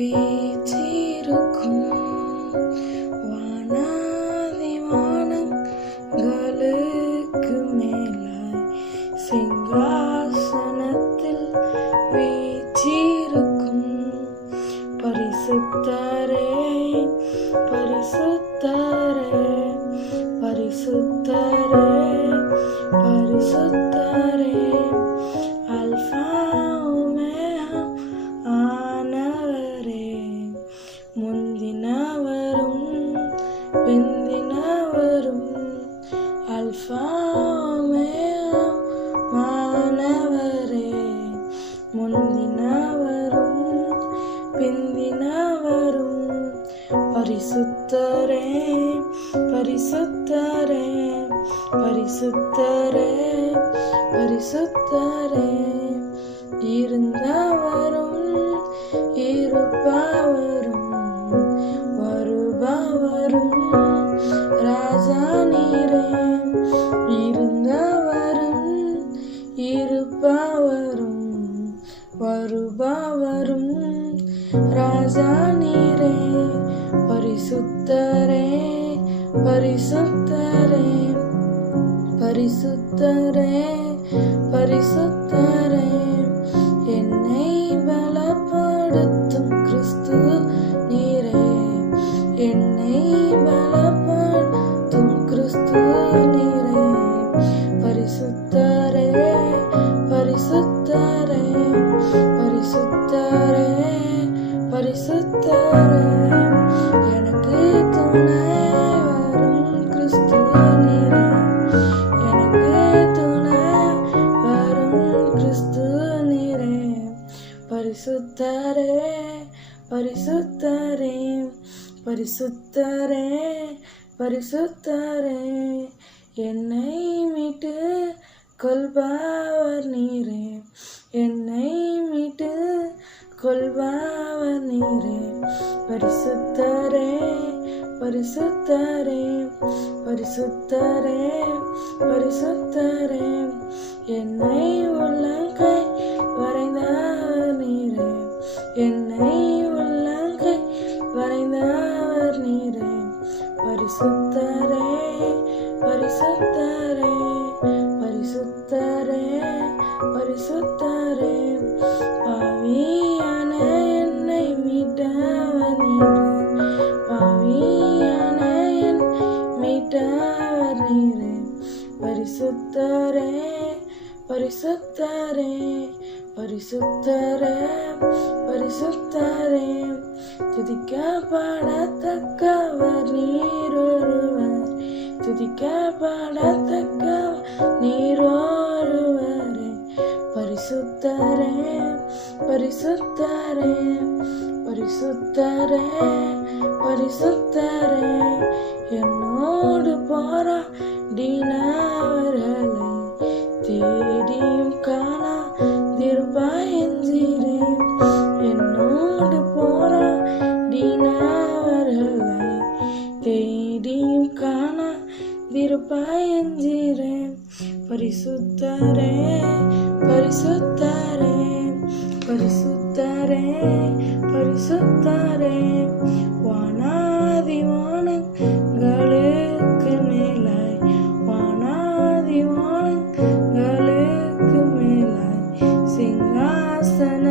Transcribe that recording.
be ಫಾಮೆ ಮಾನವರೇ ಮುಂದಿನವರು ಪಿಂದಿನವರು ಪರಿಸುತ್ತರೆ ಪರಿಸುತ್ತರೆ ಪರಿಸುತ್ತರೆ ಪರಿಸುತ್ತರೆ இருந்தவரும் இருப்பவரும் வருபவரும் ராஜா நீரே பரிசுத்தரே பரிசுத்தரே பரிசுத்தரே பரிசுத்தரே. என்னை பலப்படுத்தும் கிறிஸ்து நீரே என்னை பலப்படுத்தும் கிறிஸ்து நீரே. பரிசுத்தரே பரிசுத்தரே பரிசுத்தரே பரிசுத்தரே பரிசுத்தரே பரிசுத்தரே என்னை மீட்டு கொள்பவர் நீரே என்னை மீட்டு கொள்பவர் நீரே பரிசுத்தரே பரிசுத்தரே பரிசுத்தரே பரிசுத்தரே. என்னை உள்ளங்கை வரைந்தவர் நீரே என்னை உள்ளங்கை வரைந்தவர் நீரே பரிசுத்தரே பரிசுத்தரே பரிசுத்தரே பரிசுத்தரே. பாவியான பரிசுத்தரே பரிசுத்தரே பரிசுத்தரே பரிசுத்தரே. துதிக்கப்படத்தக்கவர் நீரொருவர். துதிக்கப்படத்தக்க நீரோ பரிசுத்தரே பரிசுத்தரே பரிசுத்தரே பரிசுத்தரே என்னோடு போராடினவர்களை தேடியும் கா பரிசுத்தரே பரிசுத்தரே பரிசுத்தரே பரிசுத்தரே வானாதிவானங்களுக்கு மேலாய் வானாதிவானங்களுக்கு மேலாய் சிங்காசன